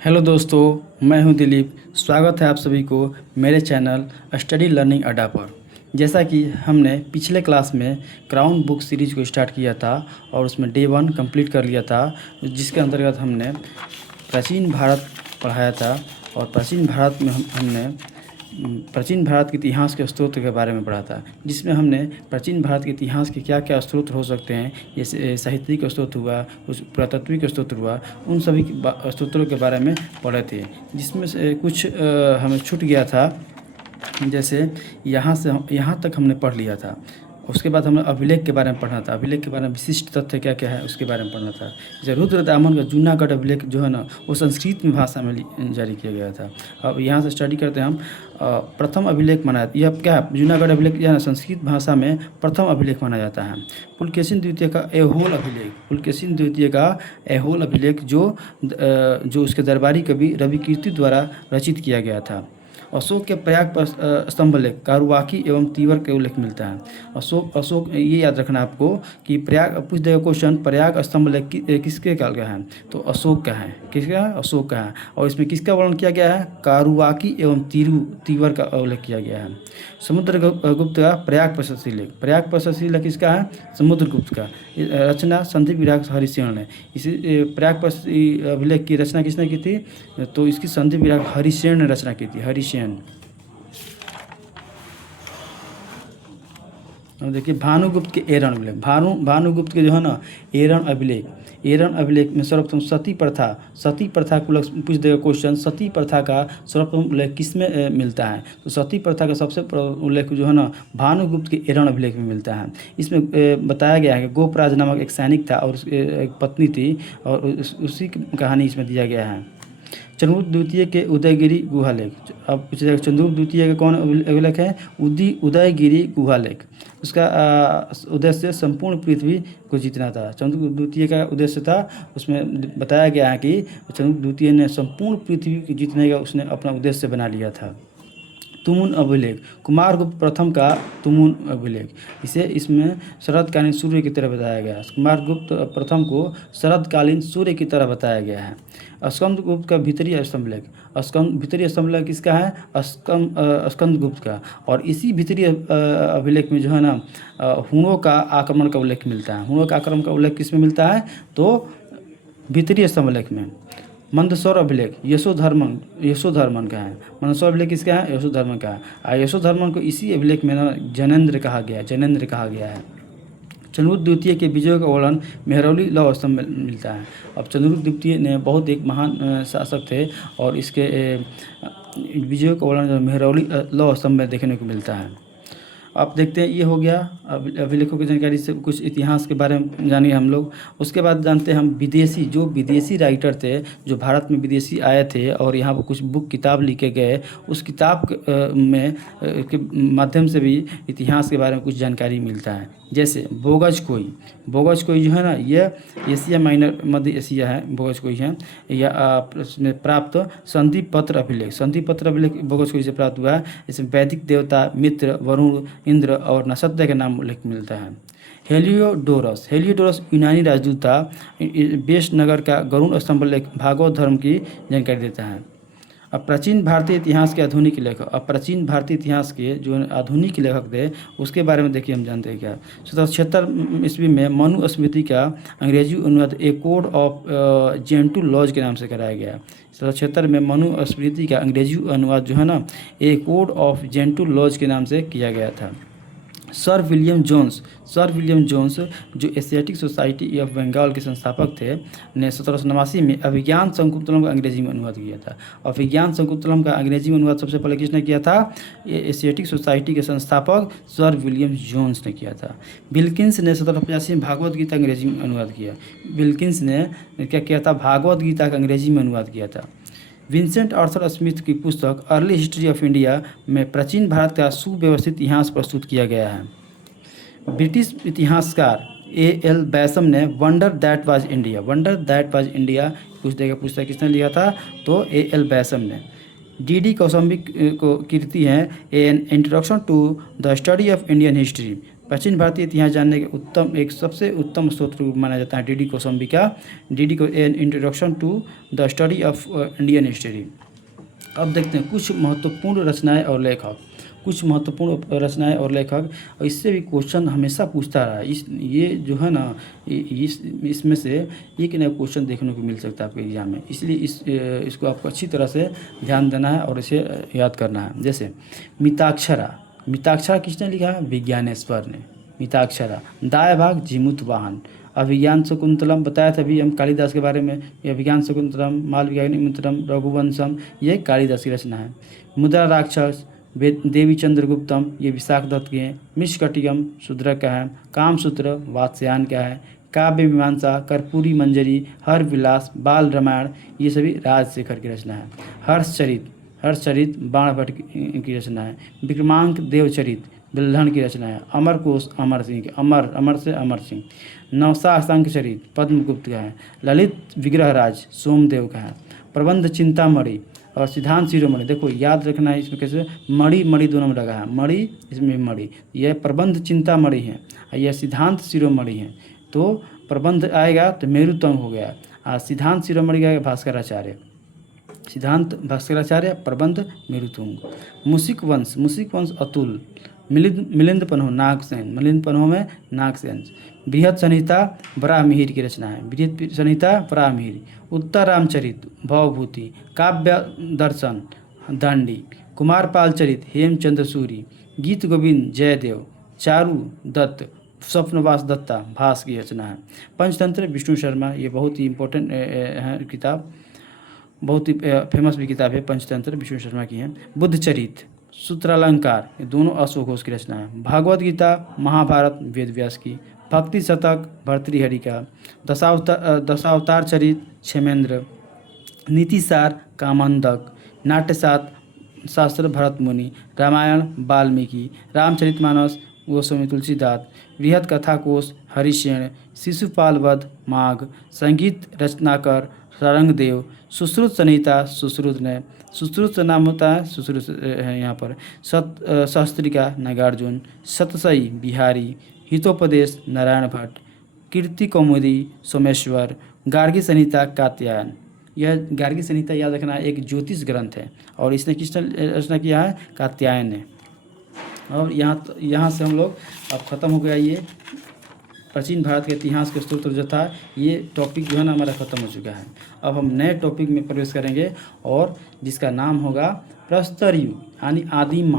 Hello दोस्तों, मैं हूं दिलीप। स्वागत है आप सभी को मेरे चैनल स्टडी लर्निंग अड्डा पर। जैसा कि हमने पिछले क्लास में क्राउन बुक सीरीज को स्टार्ट किया था और उसमें डे 1 कंप्लीट कर लिया था, जिसके अंतर्गत हमने प्राचीन भारत पढ़ाया था। और प्राचीन भारत में हमने प्राचीन भारत के इतिहास के स्रोत के बारे में पढ़ा था, जिसमें हमने प्राचीन भारत के इतिहास के क्या क्या स्रोत हो सकते हैं, जैसे साहित्यिक स्रोत हुआ, कुछ पुरातत्विक स्रोत हुआ, उन सभी स्रोतों के बारे में पढ़े थे। जिसमें से कुछ हमें छूट गया था, जैसे यहाँ तक हमने पढ़ लिया था। उसके बाद हमें अभिलेख के बारे में पढ़ना था। अभिलेख के बारे में विशिष्ट तथ्य क्या क्या है उसके बारे में पढ़ना था। जैसे रुद्रदामन का जूनागढ़ अभिलेख जो है ना, वो संस्कृत में भाषा में जारी किया गया था। अब यहाँ से स्टडी करते हैं हम। प्रथम अभिलेख माना जाता है, यह क्या है, जूनागढ़ अभिलेख जो है ना, संस्कृत भाषा में प्रथम अभिलेख माना जाता है। पुलकेशिन द्वितीय का ऐहोल अभिलेख, पुलकेशिन द्वितीय का ऐहोल अभिलेख जो उसके दरबारी कवि रविकीर्ति द्वारा रचित किया गया था। अशोक के प्रयाग पर स्तंभलेख, कारुवाकी एवं तीवर के उल्लेख मिलता है। अशोक ये याद रखना आपको कि प्रयाग पूछ देगा क्वेश्चन, प्रयाग स्तंभलेख किसके काल का है, तो अशोक का है। किसका है? अशोक का है। और इसमें किसका वर्णन किया गया है? कारुवाकी एवं तीवर का उल्लेख किया गया है। समुद्रगुप्त का प्रयाग प्रशस्ति लेख, प्रयाग प्रशस्ति लेख किसका है? समुद्रगुप्त का। रचना संदीप विराग हरिसेन ने। इसी प्रयाग प्रशस्ति अभिलेख की रचना किसने की थी? तो इसकी संदीप विराग हरिसेन ने रचना की थी। हरिसेन। अब देखिए भानुगुप्त के एरण अभिलेख, भानुगुप्त के जो है ना एरण अभिलेख में सर्वप्रथम सती प्रथा को पूछ देगा क्वेश्चन। सती प्रथा का सर्वप्रथम उल्लेख किस में मिलता है? तो सती प्रथा का सबसे उल्लेख जो है ना भानुगुप्त के एरण अभिलेख में मिलता है। इसमें बताया गया है कि गोपराज नामक एक सैनिक था और उसकी एक पत्नी थी, और उसी की कहानी इसमें दिया गया है। चंद्रगुप्त द्वितीय के उदयगिरी गुहालेख, अब पूछ जाएगा चंद्रगुप्त द्वितीय का कौन अभिलेख है? उदयगिरी गुहालेख। उसका उद्देश्य संपूर्ण पृथ्वी को जीतना था। चंद्रगुप्त द्वितीय का उद्देश्य था, उसमें बताया गया है कि चंद्रगुप्त द्वितीय ने संपूर्ण पृथ्वी को जीतने का उसने अपना उद्देश्य बना लिया था। तुमुन अभिलेख, कुमारगुप्त प्रथम का तुमुन अभिलेख, इसमें शरदकालीन सूर्य की तरह बताया गया है। कुमारगुप्त प्रथम को शरदकालीन सूर्य की तरह बताया गया है। स्कंदगुप्त का भीतरी स्तंभलेख, भीतरी स्तंभलेख किसका है? स्कंदगुप्त का। और इसी भीतरी अभिलेख में जो है ना हुणों का आक्रमण का उल्लेख मिलता है। हुणों का आक्रमण का उल्लेख किस में मिलता है? तो भीतरी स्तंभलेख में। मंदसौर अभिलेख यशोधर्मन का है। मंदसौर अभिलेख किसका है? यशोधर्मन का है। यशोधर्मन को इसी अभिलेख में ना जनेंद्र कहा गया है। चंद्रगुप्त द्वितीय के विजय का वर्णन मेहरौली लौह स्तंभ में मिलता है। अब चंद्रगुप्त द्वितीय ने बहुत एक महान शासक थे, और इसके विजय का वर्णन मेहरौली लौह स्तंभ में देखने को मिलता है। आप देखते हैं, ये हो गया अभिलेखों की जानकारी से कुछ इतिहास के बारे में जानिए हम लोग। उसके बाद जानते हैं हम विदेशी राइटर थे, जो भारत में विदेशी आए थे और यहाँ पर कुछ किताब लिखे गए। उस किताब के माध्यम से भी इतिहास के बारे में कुछ जानकारी मिलता है। जैसे बोगज कोई जो है ना, यह एशिया माइनर मध्य एशिया है, बोगज कोई है। या प्राप्त संधि पत्र अभिलेख बोगज कोई से प्राप्त हुआ है। इसमें वैदिक देवता मित्र, वरुण, इंद्र और नक्षत्र के नाम उल्लेख मिलता है। हेलियोडोरस यूनानी राजदूत था। बेश नगर का गरुड़ स्तंभ लेख भागवत धर्म की जानकारी देता है। अब प्राचीन भारतीय इतिहास के आधुनिक जो आधुनिक लेखक थे, उसके बारे में देखिए हम जानते हैं क्या। 1776 ईस्वी में मनु स्मृति का अंग्रेजी अनुवाद ए कोड ऑफ जेंटू लॉज के नाम से कराया गया। 1776 में मनु स्मृति का अंग्रेजी अनुवाद जो है ना, ए कोड ऑफ जेंटू लॉज के नाम से किया गया था। सर विलियम जोन्स जो एशियाटिक सोसाइटी ऑफ बंगाल के संस्थापक थे, ने 1789 में अभिज्ञान शकुंतलम का अंग्रेजी में अनुवाद किया था। अभिज्ञान शकुंतलम का अंग्रेजी में अनुवाद सबसे पहले किसने किया था? एशियाटिक सोसाइटी के संस्थापक सर विलियम जोन्स ने किया था। विल्किंस ने 1785 में भागवत गीता अंग्रेजी में अनुवाद किया। विल्किंस ने क्या किया था? भागवत गीता का अंग्रेजी में अनुवाद किया था। विंसेंट आर्थर स्मिथ की पुस्तक अर्ली हिस्ट्री ऑफ इंडिया में प्राचीन भारत का सुव्यवस्थित इतिहास प्रस्तुत किया गया है। ब्रिटिश इतिहासकार A.L. बैसम ने वंडर दैट वाज इंडिया पुस्तक किसने लिखा था? तो A.L. बैसम ने। D.D. कौशाम्बी को कीर्ति है an introduction to the study of Indian history. प्राचीन भारतीय इतिहास जानने के उत्तम एक सबसे उत्तम स्रोत माना जाता है डी कौशाम्बी का, an introduction to the study of Indian history. अब देखते हैं कुछ महत्वपूर्ण रचनाएं और लेखक, कुछ महत्वपूर्ण रचनाएं और लेखक, और इससे भी क्वेश्चन हमेशा पूछता रहा। ये जो है ना, इसमें से एक नया क्वेश्चन देखने को मिल सकता है आपके एग्जाम में, इसलिए इसको आपको अच्छी तरह से ध्यान देना है और इसे याद करना है। जैसे मिताक्षरा, मिताक्षरा किसने लिखा है? विज्ञानेश्वर ने। मिताक्षरा। दाया भाग जीमूत वाहन। अभिज्ञान शकुंतलम बताया था अभी हम कालिदास के बारे में, ये अभिज्ञान शकुंतलम, मालविका रघुवंशम, ये कालिदास की रचना है। मुद्रा राक्षस देवी चंद्रगुप्तम, ये विशाख दत्त के हैं। मृच्छकटिकम शूद्रक का है। कामसूत्र वात्स्यायन का है। काव्य मीमांसा, कर्पूरी मंजरी, हर विलास, बाल रामायण, ये सभी राजशेखर की रचना है। हर्षचरित बाणभट्ट की रचना है। विक्रमांक देवचरित बिल्हण की रचना है। अमरकोश अमर सिंह, अमर से अमर सिंह। नवसा शंखचरित पद्मगुप्त का है। ललित विग्रहराज सोमदेव का है। प्रबंध चिंतामणि और सिद्धांत शिरोमणि, देखो याद रखना है इसमें कैसे, मणि दोनों में लगा है, मणि इसमें मणि, यह प्रबंध चिंतामणि है, यह सिद्धांत शिरोमणि है। तो प्रबंध आएगा तो मेरुतंग हो गया, और सिद्धांत शिरोमणि का भास्कराचार्य, सिद्धांत भास्कराचार्य, प्रबंध मेरुतुंग। मुसिक वंश अतुल। मिलिंद पन्हो नागसेन, मिलिंद पन्हो में नागसेन। बृहत संहिता वराहमिहिर की रचना है, बृहत संहिता वराहमिहिर। उत्तर रामचरित भवभूति। काव्य दर्शन दांडी। कुमारपाल चरित हेमचंद्र सूरी। गीत गोविंद जयदेव। चारू दत्त स्वप्नवास दत्ता भास की रचना है। पंचतंत्र विष्णु शर्मा, ये बहुत ही इम्पोर्टेंट है किताब, बहुत ही फेमस भी किताब है, पंचतंत्र विष्णु शर्मा की है। बुद्धचरित, सूत्रालंकार, ये दोनों अशोक घोष की रचना है। भागवत गीता महाभारत वेद व्यास की। भक्ति शतक भर्तृहरि का। दशावतार चरित क्षेमेंद्र। नीतिसार कामंदक। नाट्यशास्त्र भरत मुनि। रामायण वाल्मीकि। रामचरितमानस गोस्वामी तुलसीदास। बृहद कथा कोश हरिशेन। शिशुपाल वध माघ। संगीत रचनाकर सारंगदेव। सुश्रुत संहिता सुश्रुत ने, सुश्रुत से नाम होता है, सुश्रुत है यहाँ पर। सहस्त्रिका नागार्जुन। सतसई बिहारी। हितोपदेश नारायण भट्ट। कीर्ति कौमुदी सोमेश्वर। गार्गी संहिता कात्यायन। यह गार्गी संहिता याद रखना एक ज्योतिष ग्रंथ है, और इसने किसने रचना किया है? कात्यायन ने। और यहाँ से हम लोग अब ख़त्म हो गया ये प्राचीन भारत के इतिहास के स्रोत जो था, ये टॉपिक जो है ना हमारा ख़त्म हो चुका है। अब हम नए टॉपिक में प्रवेश करेंगे, और जिसका नाम होगा प्रस्तर युग, यानी आदिम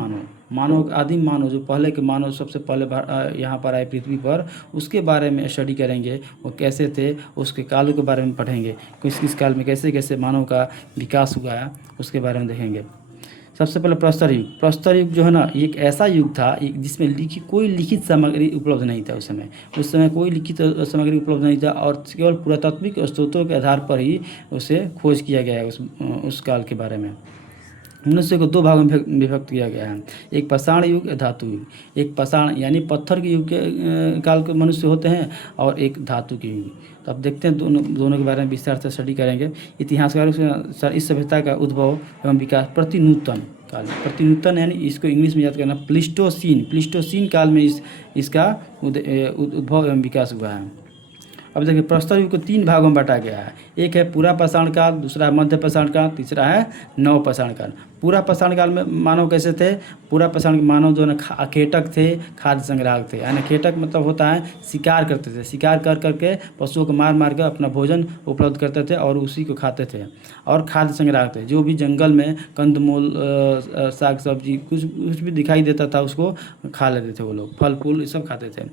आदिम मानव जो पहले के मानव सबसे पहले यहाँ पर आए पृथ्वी पर, उसके बारे में स्टडी करेंगे। वो कैसे थे, उसके कालों के बारे में पढ़ेंगे, किस काल में कैसे कैसे मानव का विकास हुआ है, उसके बारे में देखेंगे। सबसे पहले प्रस्तर युग जो है ना, एक ऐसा युग था जिसमें कोई लिखित सामग्री उपलब्ध नहीं था। उस समय कोई लिखित सामग्री उपलब्ध नहीं था, और केवल पुरातात्विक स्रोतों के आधार पर ही उसे खोज किया गया है उस काल के बारे में। मनुष्य को दो भागों में विभक्त किया गया है, एक पाषाण युग, धातु युग। एक पाषाण यानी पत्थर के युग के काल के मनुष्य होते हैं, और एक धातु के युग। तो अब देखते हैं दोनों के बारे में विस्तार से स्टडी करेंगे। इतिहासकारों के अनुसार इस सभ्यता का उद्भव एवं विकास प्रतिनूतन काल, प्रतिनूतन यानी इसको इंग्लिश में याद करना प्लीस्टोसीन काल में इसका उद्भव एवं विकास हुआ है। अब देखिए प्रस्तर युग को 3 भागों में बांटा गया है। एक है पूरा पाषाण काल, दूसरा है मध्य पाषाण काल, तीसरा है नव पाषाण काल। पूरा पाषाण काल में मानव कैसे थे? पूरा पाषाण के मानव जो है अखेटक थे, खाद्य संग्राहक थे। यानी अखेटक मतलब होता है शिकार करते थे, शिकार कर करके पशुओं को मार कर अपना भोजन उपलब्ध करते थे और उसी को खाते थे। और खाद्य संग्राहक थे, जो भी जंगल में कंदमूल साग सब्जी कुछ भी दिखाई देता था उसको खा लेते थे वो लोग, फल फूल ये सब खाते थे।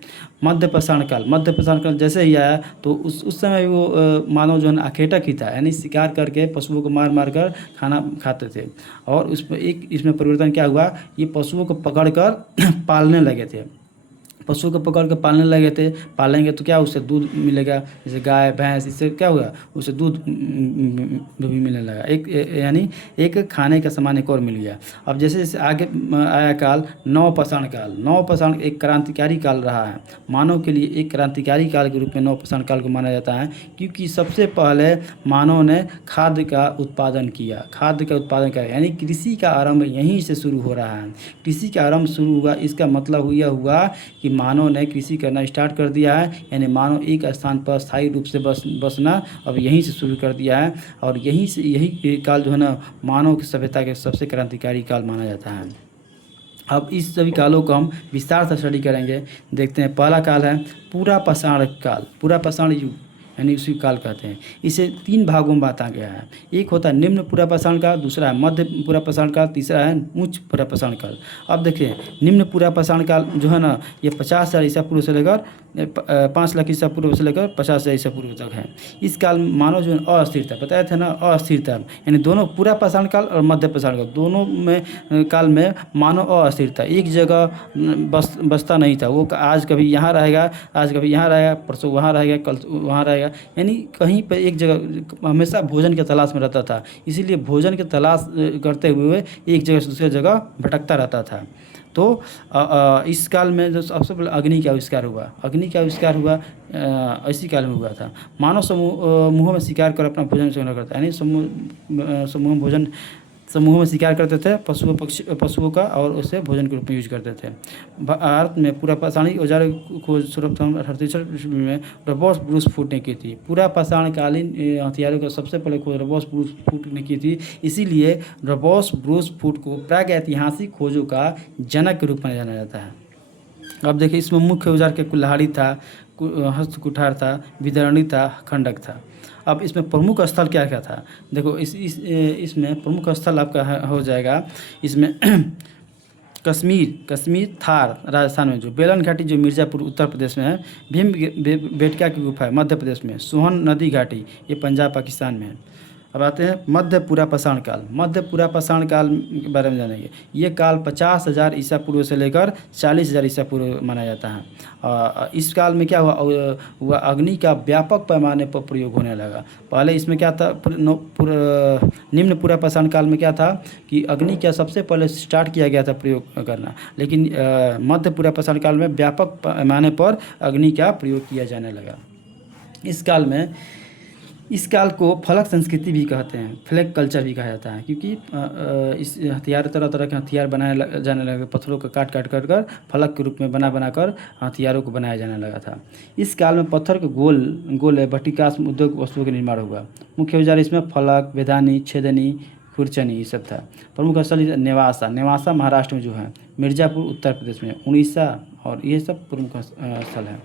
मध्य पाषाण काल जैसे ही आया तो उस समय वो मानव जो है अखेटक ही था, यानी शिकार करके पशुओं को मार कर खाना खाते थे। और इसमें परिवर्तन क्या हुआ, ये पशुओं को पकड़कर पालने लगे थे, पशुओं को पकड़ कर पालने लगे थे। पालेंगे तो क्या, उससे दूध मिलेगा, जैसे गाय भैंस, इससे क्या हुआ, उससे दूध भी मिलने लगा, यानी एक खाने का सामान एक और मिल गया। अब जैसे जैसे आगे आया काल नव पाषाण एक क्रांतिकारी काल रहा है, मानव के लिए एक क्रांतिकारी काल के रूप में नव पाषाण काल को माना जाता है, क्योंकि सबसे पहले मानव ने खाद्य का उत्पादन किया, यानी कृषि का आरंभ यहीं से शुरू हो रहा है। कृषि का आरंभ शुरू हुआ, इसका मतलब यह हुआ कि मानव ने कृषि करना स्टार्ट कर दिया है, यानी मानव एक स्थान पर स्थायी रूप से बसना अब यहीं से शुरू कर दिया है। और यहीं से यही काल जो है ना मानव की सभ्यता के सबसे क्रांतिकारी काल माना जाता है। अब इस सभी कालों को हम विस्तार से स्टडी करेंगे। देखते हैं, पहला काल है पूरा पाषाण काल, पूरा पाषाण युग, यानी उसी काल कहते हैं। इसे 3 भागों में बांटा गया है। एक होता है निम्न पूरा पाषाण काल, दूसरा है मध्य पूरा पाषाण काल, तीसरा है उच्च पूरा पाषाण काल। अब देखिए, निम्न पूरा पाषाण काल जो है ना, ये 50,000 ईसा पूर्व से लेकर 5 लाख ईसा पूर्व से लेकर 50,000 ईसा पूर्व तक है। इस काल में मानव जो है अस्थिरता, बताए थे ना, अस्थिरता, यानी दोनों पूरा पाषाण काल और मध्य पाषाण काल दोनों में काल में मानव अस्थिरता, एक जगह बसता नहीं था। वो आज कभी यहाँ रहेगा, आज कभी यहाँ रहेगा, परसों वहाँ रहेगा, कल वहाँ रहेगा, यानी कहीं पर एक जगह हमेशा भोजन के तलाश में रहता था। इसीलिए भोजन की तलाश करते हुए एक जगह से दूसरी जगह भटकता रहता था। तो इस काल में जो सबसे पहले अग्नि का आविष्कार हुआ, अग्नि का आविष्कार हुआ इसी काल में हुआ था। मानव समूहों में शिकार कर अपना भोजन संग्रह करता है, यानी समूह में भोजन, समूह में शिकार करते थे पशुओं का, और उसे भोजन के रूप में यूज करते थे। भारत में पूरा पाषाणी औजार खोज सर्वप्रथम 1868 में रॉबर्ट ब्रूस फूट ने की थी। पूरा पाषाणकालीन हथियारों का सबसे पहले खोज रॉबर्ट ब्रूस फूट ने की थी। इसीलिए रॉबर्ट ब्रूस फूट को प्रागैतिहासिक खोजों का जनक के रूप में जाना जाता है। अब देखिए, इसमें मुख्य औजार के कुल्हाड़ी था, हस्त कुठार था, विदरणी था, खंडक था। अब इसमें प्रमुख स्थल क्या क्या था, देखो इसमें प्रमुख स्थल आपका हो जाएगा इसमें कश्मीर थार राजस्थान में, जो बेलन घाटी जो मिर्ज़ापुर उत्तर प्रदेश में है, भीम बेटका की गुफा है मध्य प्रदेश में, सोहन नदी घाटी ये पंजाब पाकिस्तान में है। अब आते हैं मध्य पूरा पाषाण काल। मध्य पूरा पाषाण काल के बारे में जानेंगे। ये काल 50,000 ईसा पूर्व से लेकर 40,000 ईसा पूर्व माना जाता है। इस काल में क्या हुआ, अग्नि का व्यापक पैमाने पर प्रयोग होने लगा। पहले इसमें क्या था, निम्न पूरा पाषाण काल में क्या था कि अग्नि का सबसे पहले स्टार्ट किया गया था प्रयोग करना, लेकिन मध्य पूरा पाषाण काल में व्यापक पैमाने पर अग्नि का प्रयोग किया जाने लगा। इस काल को फलक संस्कृति भी कहते हैं, फ्लैग कल्चर भी कहा जाता है, क्योंकि इस हथियार तरह तरह के हथियार बनाए जाने लगे, पत्थरों को काट कर फलक के रूप में बना कर हथियारों को बनाया जाने लगा था। इस काल में पत्थर के गोले भट्टिकाश उद्योग वस्तुओं का निर्माण हुआ। मुख्य औजार इसमें फलक, वेदानी, छेदनी, खुरचनी ये सब था। प्रमुख स्थल नेवासा महाराष्ट्र में जो है, मिर्ज़ापुर उत्तर प्रदेश में, उड़ीसा, और ये सब प्रमुख स्थल हैं।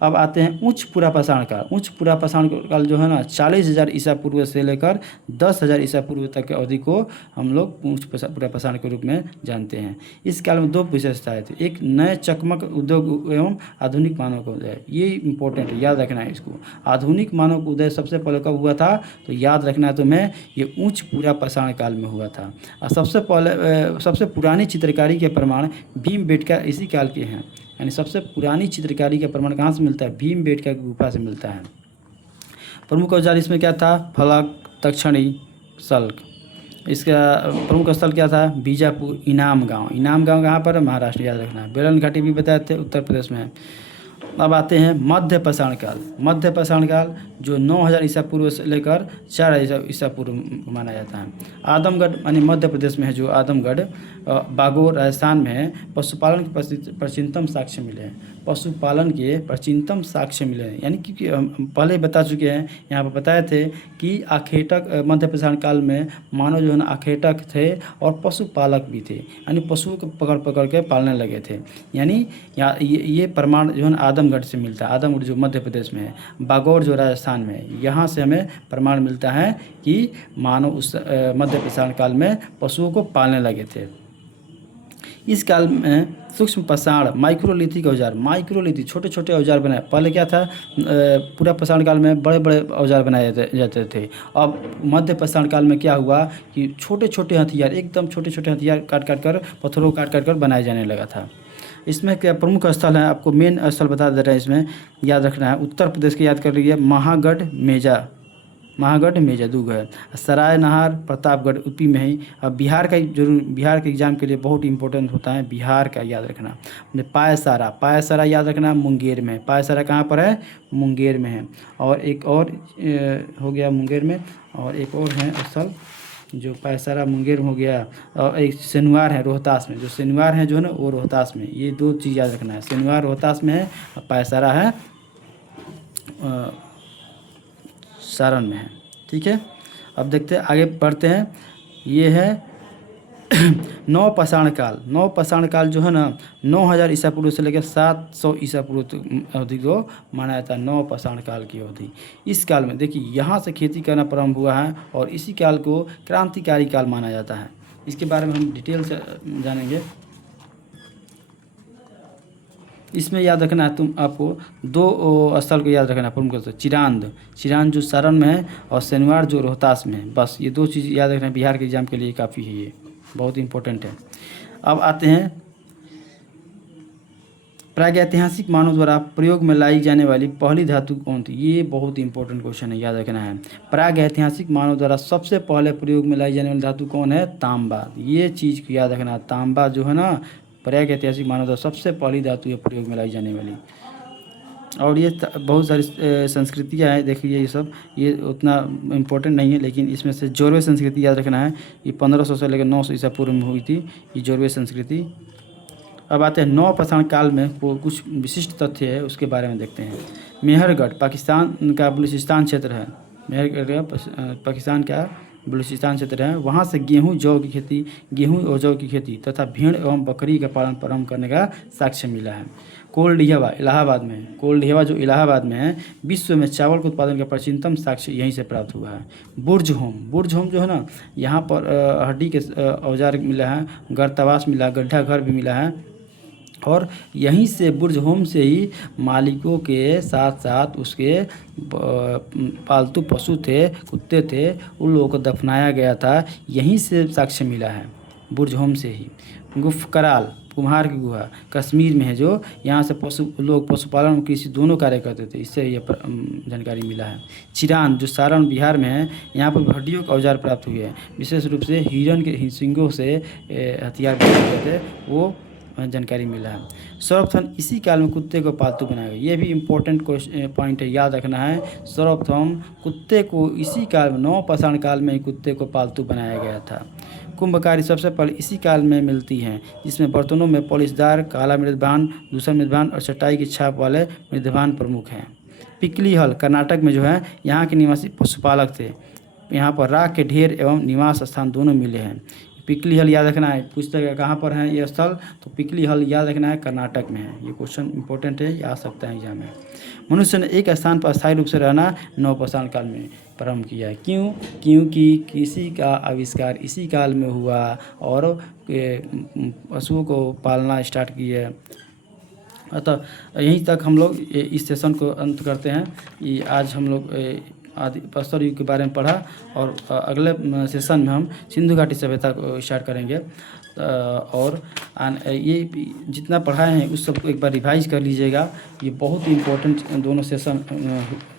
अब आते हैं उच्च पूरा पाषाण काल। उच्च पूरा पाषाण काल जो है ना 40,000 ईसा पूर्व से लेकर 10,000 ईसा पूर्व तक की अवधि को हम लोग उच्च पूरा पाषाण के रूप में जानते हैं। इस काल में 2 विशेषताएं थी, एक नए चकमक उद्योग एवं आधुनिक मानव का उदय। ये इंपॉर्टेंट है, याद रखना है इसको। आधुनिक मानव का उदय सबसे पहले कब हुआ था, तो याद रखना है तुम्हें, ये उच्च पूरा पाषाण काल में हुआ था। और सबसे पुरानी चित्रकारी के प्रमाण भीमबेटका इसी काल के हैं, यानी सबसे पुरानी चित्रकारी का प्रमाण कहाँ से मिलता है, भीमबेटका की गुफा से मिलता है। प्रमुख औजार इसमें क्या था, फलक, तक्षणी, सल्क। इसका प्रमुख स्थल क्या था, बीजापुर, इनाम गांव कहाँ पर है, महाराष्ट्र, याद रखना है। बेलन घाटी भी बताए थे, उत्तर प्रदेश में है। अब आते हैं मध्य पाषाण काल। मध्य पाषाण काल जो 9,000 ईसा पूर्व से लेकर 4,000 ईसा पूर्व माना जाता है। आदमगढ़ यानी मध्य प्रदेश में है, जो आदमगढ़ बागोर राजस्थान में है, पशुपालन के प्राचीनतम साक्ष्य मिले हैं। पशुपालन के प्राचीनतम साक्ष्य मिले हैं, यानी कि पहले बता चुके हैं, यहाँ पर बताए थे कि आखेटक मध्य पाषाण काल में मानव जो है ना आखेटक थे और पशुपालक भी थे, यानी पशुओं को पकड़ के पालने लगे थे। यानी ये प्रमाण जो है ना आदमगढ़ से मिलता है। आदमगढ़ जो मध्य प्रदेश में है, बागौर जो राजस्थान में है, यहाँ से हमें प्रमाण मिलता है कि मानव उस मध्य पाषाण काल में पशुओं को पालने लगे थे। इस काल में सूक्ष्म पाषाण माइक्रोलिथिक औजार, छोटे छोटे औजार बनाए। पहले क्या था, पूरा पाषाण काल में बड़े बड़े औजार बनाए जाते थे। अब मध्य पाषाण काल में क्या हुआ कि छोटे छोटे हथियार, एकदम छोटे छोटे हथियार काट कर पत्थरों को काट कर बनाए जाने लगा था। इसमें क्या प्रमुख स्थल है, आपको मेन स्थल बता दे रहे हैं, इसमें याद रखना है। उत्तर प्रदेश के याद कर लीजिए, महागढ़ मेजा 2 है। सराय नहार प्रतापगढ़ यूपी में ही। अब बिहार का जरूर, बिहार के एग्जाम के लिए बहुत इंपॉर्टेंट होता है, बिहार का याद रखना। पायसारा याद रखना, मुंगेर में। पायसारा कहाँ पर है, मुंगेर में है। और एक और हो गया मुंगेर में, और एक और है स्थल जो पैसारा मुंगेर हो गया, और एक शनिवार है रोहतास में, जो शनिवार है जो है ना वो रोहतास में, ये 2 चीज़ याद रखना है। शनिवार रोहतास में है और पैसारा है सारण में है। ठीक है, अब देखते हैं आगे बढ़ते हैं। ये है नवपाषाण काल। नवपाषाण काल जो है ना 9000 ईसा पूर्व से लेकर 700 ईसा पूर्व तक अवधि को माना जाता है, नवपाषाण काल की अवधि। इस काल में देखिए यहाँ से खेती करना प्रारंभ हुआ है और इसी काल को क्रांतिकारी काल माना जाता है। इसके बारे में हम डिटेल से जानेंगे। इसमें याद रखना है आपको 2 स्थल को याद रखना है प्रमुख रूप से। चिरांद जो सारण में है और शनिवार जो रोहतास में है। बस ये 2 चीज़ याद रखना है, बिहार के एग्जाम के लिए काफ़ी है, ये बहुत इंपॉर्टेंट है। अब आते हैं प्रागैतिहासिक मानव द्वारा प्रयोग में लाई जाने वाली पहली धातु कौन थी। ये बहुत इंपॉर्टेंट क्वेश्चन है, याद रखना है। प्रागैतिहासिक मानव द्वारा सबसे पहले प्रयोग में लाई जाने वाली धातु कौन है, तांबा। ये चीज़ को याद रखना है, तांबा जो है ना प्रागैतिहासिक मानव द्वारा सबसे पहली धातु है प्रयोग में लाई जाने वाली। और ये बहुत सारी संस्कृतियाँ हैं, देखिए ये सब, ये उतना इम्पोर्टेंट नहीं है, लेकिन इसमें से जोरवे संस्कृति याद रखना है। ये 1500 से लेकर 900 ईसा पूर्व में हुई थी ये जोरवे संस्कृति। अब आते हैं नवपाषाण काल में कुछ विशिष्ट तथ्य है, उसके बारे में देखते हैं। मेहरगढ़ पाकिस्तान का बलूचिस्तान क्षेत्र है। मेहरगढ़ पाकिस्तान का बलूचिस्तान क्षेत्र है। वहाँ से गेहूँ और जौ की खेती तथा भेड़ एवं बकरी का पालन प्रारंभ करने का साक्ष्य मिला है। कोल्डिहवा इलाहाबाद में, कोल्डिहवा जो इलाहाबाद में है, विश्व में चावल के उत्पादन का प्राचीनतम साक्ष्य यहीं से प्राप्त हुआ है। बुर्ज होम जो है ना, यहाँ पर हड्डी के औजार मिला है, गर्तावास मिला, गड्ढा घर भी मिला है। और यहीं से बुर्ज होम से ही मालिकों के साथ साथ उसके पालतू पशु थे, कुत्ते थे, उन लोगों को दफनाया गया था। यहीं से साक्ष्य मिला है, बुर्ज होम से ही। गुफकराल कुम्हार की गुहा कश्मीर में है, जो यहाँ से पशुपालन और कृषि दोनों कार्य करते थे, इससे ये जानकारी मिला है। चिरांद जो सारण बिहार में है, यहाँ पर हड्डियों के औजार प्राप्त हुए हैं, विशेष रूप से हिरण के सींगों से हथियार बनाए गए थे, वो जानकारी मिला है। सर्वप्रथम इसी काल में कुत्ते को पालतू बनाया गया। ये भी इम्पोर्टेंट पॉइंट है, याद रखना है। सर्वप्रथम कुत्ते को इसी काल में, नवपाषाण काल में ही कुत्ते को पालतू बनाया गया था। कुंभकारी सबसे पहले इसी काल में मिलती हैं, जिसमें बर्तनों में पॉलिशदार काला मृदभान, दूसरा मृदभान और चटाई की छाप वाले मृदभान प्रमुख हैं। पिकली हल कर्नाटक में जो है, यहाँ के निवासी पशुपालक थे। यहाँ पर राख के ढेर एवं निवास स्थान दोनों मिले हैं। पिकली हल याद रखना है, पूछते हैं कहाँ पर है ये स्थल, तो पिकली हल याद रखना है कर्नाटक में है। ये क्वेश्चन इंपॉर्टेंट है, आ सकता है एग्जाम में। मनुष्य ने एक स्थान पर अस्थायी रूप से रहना नवपाषाण काल में प्रारंभ किया है। क्योंकि कृषि का आविष्कार इसी काल में हुआ और पशुओं को पालना स्टार्ट किया। अतः यहीं तक हम लोग इस सेशन को अंत करते हैं। ये आज हम लोग आदि प्रस्तर युग के बारे में पढ़ा, और अगले सेशन में हम सिंधु घाटी सभ्यता को स्टार्ट करेंगे। और ये जितना पढ़ाए हैं उस सबको एक बार रिवाइज कर लीजिएगा। ये बहुत ही इम्पोर्टेंट दोनों सेशन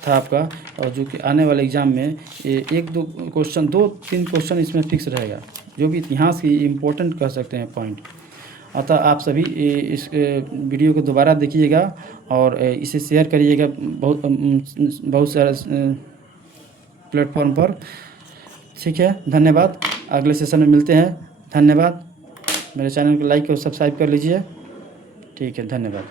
था आपका, और जो कि आने वाले एग्ज़ाम में 1-2 क्वेश्चन, 2-3 क्वेश्चन इसमें फिक्स रहेगा, जो भी इतिहास की इम्पोर्टेंट कह सकते हैं पॉइंट। अतः आप सभी इस वीडियो को दोबारा देखिएगा और इसे शेयर करिएगा बहुत सारा प्लेटफॉर्म पर। ठीक है, धन्यवाद। अगले सेशन में मिलते हैं। धन्यवाद। मेरे चैनल को लाइक और सब्सक्राइब कर लीजिए। ठीक है, धन्यवाद।